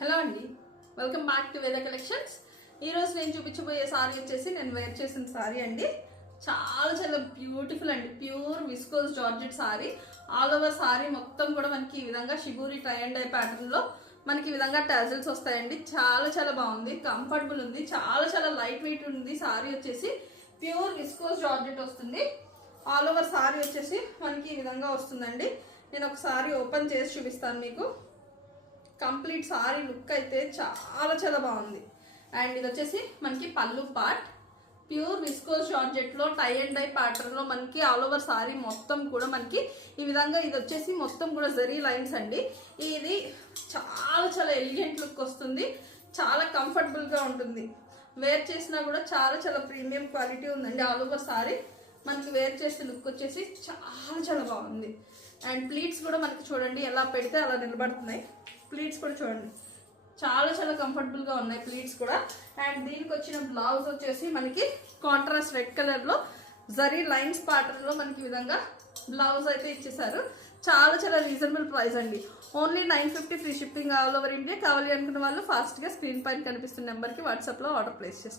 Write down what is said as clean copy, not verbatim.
Hello అండి, welcome back to వేద collections. ఈరోజు నేను చూపించబోయే సారీ వచ్చేసి నేను వేర్ చేసిన సారీ అండి. చాలా చాలా బ్యూటిఫుల్ అండి. Pure viscose georgette sari. All over sari మొత్తం కూడా మనకి ఈ విధంగా shibori tie and dye pattern లో మనకి ఈ విధంగా టాజిల్స్ వస్తాయండి. చాలా చాలా బాగుంది, కంఫర్టబుల్ ఉంది, చాలా చాలా లైట్ వెయిట్ ఉంది. సారీ వచ్చేసి ప్యూర్ విస్కోస్ జార్జెట్ వస్తుంది. ఆల్ ఓవర్ సారీ వచ్చేసి మనకి ఈ విధంగా వస్తుందండి. నేను ఒక సారీ ఓపెన్ చేసి చూపిస్తాను మీకు. కంప్లీట్ సారీ లుక్ అయితే చాలా చాలా బాగుంది. అండ్ ఇది వచ్చేసి మనకి పళ్ళు పార్ట్. ప్యూర్ విస్కోస్ జార్జెట్లో టై అండ్ డై ప్యాటర్న్లో మనకి ఆల్ ఓవర్ సారీ మొత్తం కూడా మనకి ఈ విధంగా ఇది వచ్చేసి మొత్తం కూడా జరీ లైన్స్ అండి. ఇది చాలా చాలా ఎలిగెంట్ లుక్ వస్తుంది, చాలా కంఫర్టబుల్గా ఉంటుంది. వేర్ చేసినా కూడా చాలా చాలా ప్రీమియం క్వాలిటీ ఉందండి. ఆల్ ఓవర్ సారీ మనకి వేర్ చేసే లుక్ వచ్చేసి చాలా చాలా బాగుంది. అండ్ ప్లీట్స్ కూడా మనకి చూడండి ఎలా పెడితే అలా నిలబడుతున్నాయి. ప్లీట్స్ కూడా చూడండి చాలా చాలా కంఫర్టబుల్గా ఉన్నాయి ప్లీట్స్ కూడా. అండ్ దీనికి వచ్చిన బ్లౌజ్ వచ్చేసి మనకి కాంట్రాస్ట్ రెడ్ కలర్లో జరీ లైన్స్ ప్యాటర్న్లో మనకి ఈ విధంగా బ్లౌజ్ అయితే ఇచ్చేసారు. చాలా చాలా రీజనబుల్ ప్రైస్ అండి. Only 950 free shipping all over India. కావాలి అనుకున్న వాళ్ళు ఫాస్ట్గా స్క్రీన్ పైన కనిపిస్తున్న నెంబర్కి వాట్సాప్లో ఆర్డర్ ప్లేస్ చేసుకోండి.